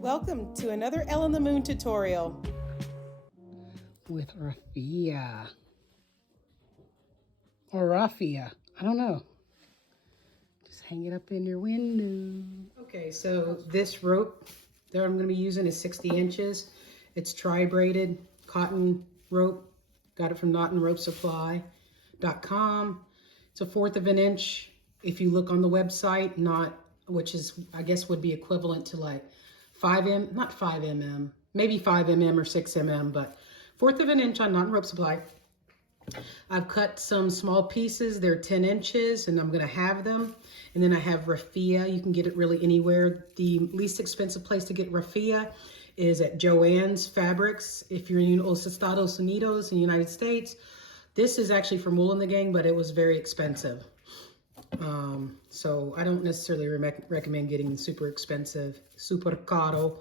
Welcome to another Elle on the Moon tutorial. With raffia. Or raffia. I don't know. Just hang it up in your window. Okay, so this rope that I'm going to be using is 60 inches. It's tri-braided cotton rope. Got it from knotandropesupply.com. It's a 1/4 of an inch. If you look on the website, which is, I guess, would be equivalent to like not 5 mm, maybe 5 mm or 6 mm, but 1/4 of an inch on Knot and Rope Supply. I've cut some small pieces. They're 10 inches and I'm going to have them. And then I have raffia. You can get it really anywhere. The least expensive place to get raffia is at Joann's Fabrics. If you're in Los Estados Unidos in the United States, this is actually from Wool and the Gang, but it was very expensive. So I don't necessarily recommend getting super expensive, super caro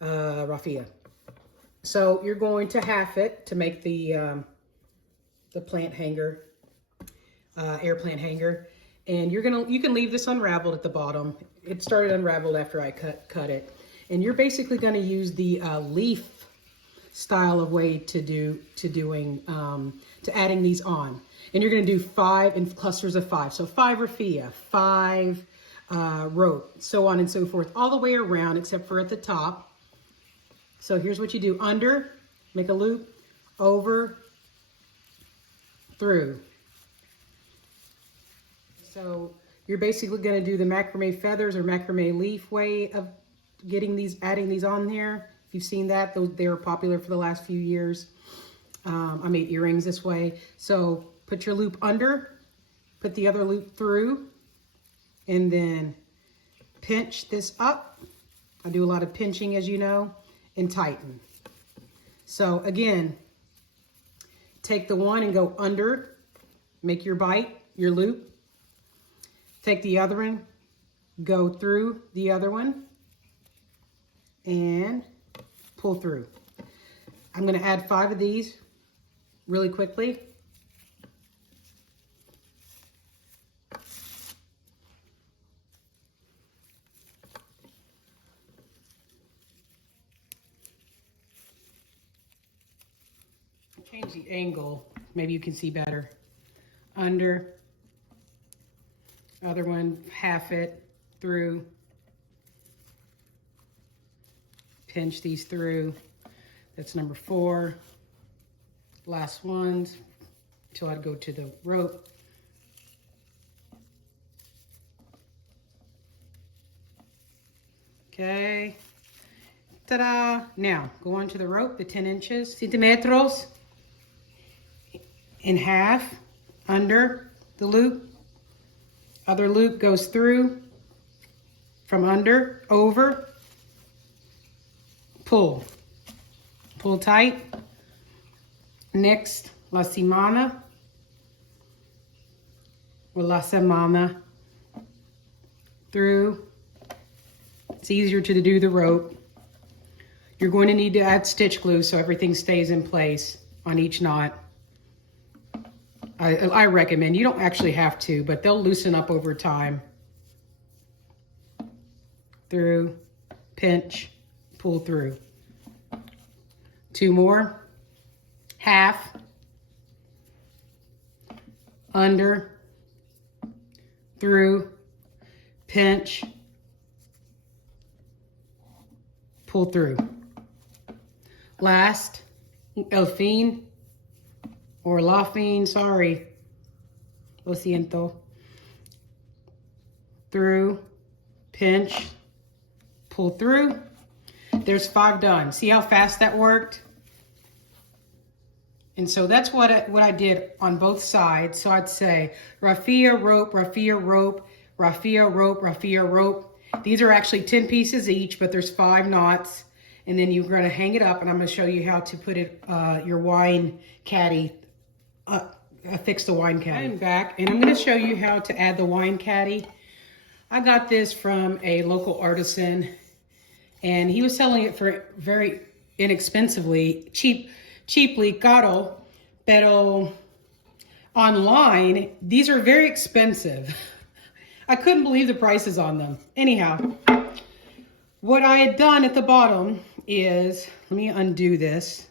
raffia. So you're going to half it to make the plant hanger, air plant hanger, and you can leave this unraveled at the bottom. It started unraveled after I cut it, and you're basically going to use the leaf style of way to adding these on. And you're going to do 5 in clusters of 5. So 5 raffia, 5 rope, so on and so forth, all the way around except for at the top. So here's what you do. Under, make a loop, over, through. So you're basically going to do the macrame feathers or macrame leaf way of adding these on there. If you've seen that, they were popular for the last few years. I made earrings this way. So put your loop under, put the other loop through, and then pinch this up. I do a lot of pinching, as you know, and tighten. So again, take the one and go under, make your bite, your loop. Take the other one, go through the other one, and pull through. I'm going to add 5 of these really quickly. Change the angle, maybe you can see better. Under, other one, half it, through, pinch these through. That's number 4. Last ones, until I'd go to the rope. Okay, ta-da! Now, go on to the rope, the 10 inches, centimetros, in half, under the loop. Other loop goes through, from under, over, pull. Pull tight. Next, la semana, or la semana, through. It's easier to do the rope. You're going to need to add stitch glue so everything stays in place on each knot. I recommend, you don't actually have to, but they'll loosen up over time. Through, pinch, pull through. 2 more. Half, under, through, pinch, pull through. Last, el fin, or la fin, sorry, lo siento. Through, pinch, pull through. There's 5 done. See how fast that worked? And so that's what I did on both sides. So I'd say raffia, rope, raffia, rope, raffia, rope, raffia, rope. These are actually 10 pieces each, but there's 5 knots. And then you're going to hang it up, and I'm going to show you how to put it, your wine caddy, affix the wine caddy. I'm back, and I'm going to show you how to add the wine caddy. I got this from a local artisan, and he was selling it for very inexpensively, cheaply, caro, pero online, these are very expensive. I couldn't believe the prices on them. Anyhow, What I had done at the bottom is, let me undo this.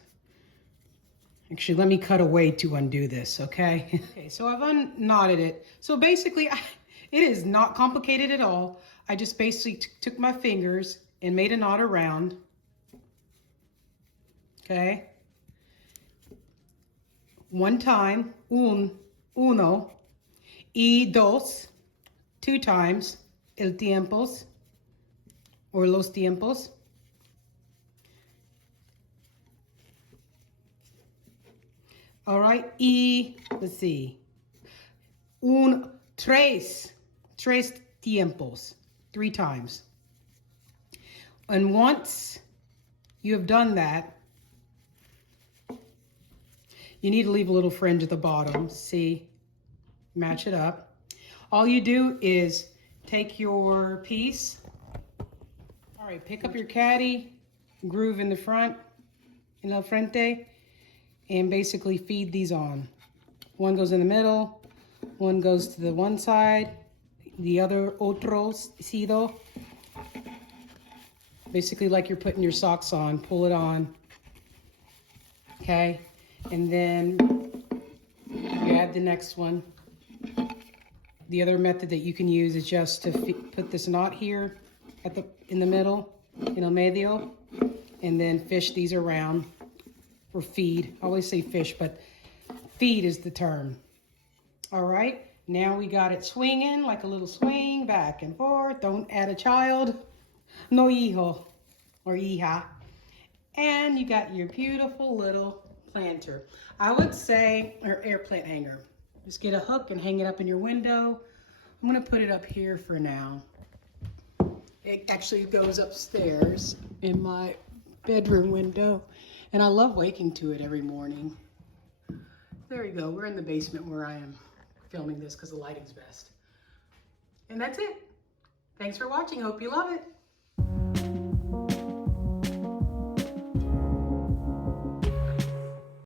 Actually, let me cut away to undo this, okay? Okay, so I've unknotted it. So basically, it is not complicated at all. I just basically took my fingers and made a knot around, okay? One time, uno, y dos, two times, el tiempos, or los tiempos. All right, y, let's see, tres tiempos, three times. And once you have done that, you need to leave a little fringe at the bottom. See, match it up. All you do is take your piece. All right, pick up your caddy, groove in the front, in el frente, and basically feed these on. One goes in the middle, one goes to the one side, the other otro sido. Basically like you're putting your socks on, pull it on, okay? And then you add the next one. The other method that you can use is just to put this knot here in the middle, in el medio, and then fish these around, or feed. I always say fish, but feed is the term. All right, now we got it swinging like a little swing, back and forth. Don't add a child, no hijo or hija. And you got your beautiful little planter. I would say, or air plant hanger. Just get a hook and hang it up in your window. I'm gonna put it up here for now. It actually goes upstairs in my bedroom window, and I love waking to it every morning. There we go, we're in the basement where I am filming this because the lighting's best. And that's it. Thanks for watching, hope you love it.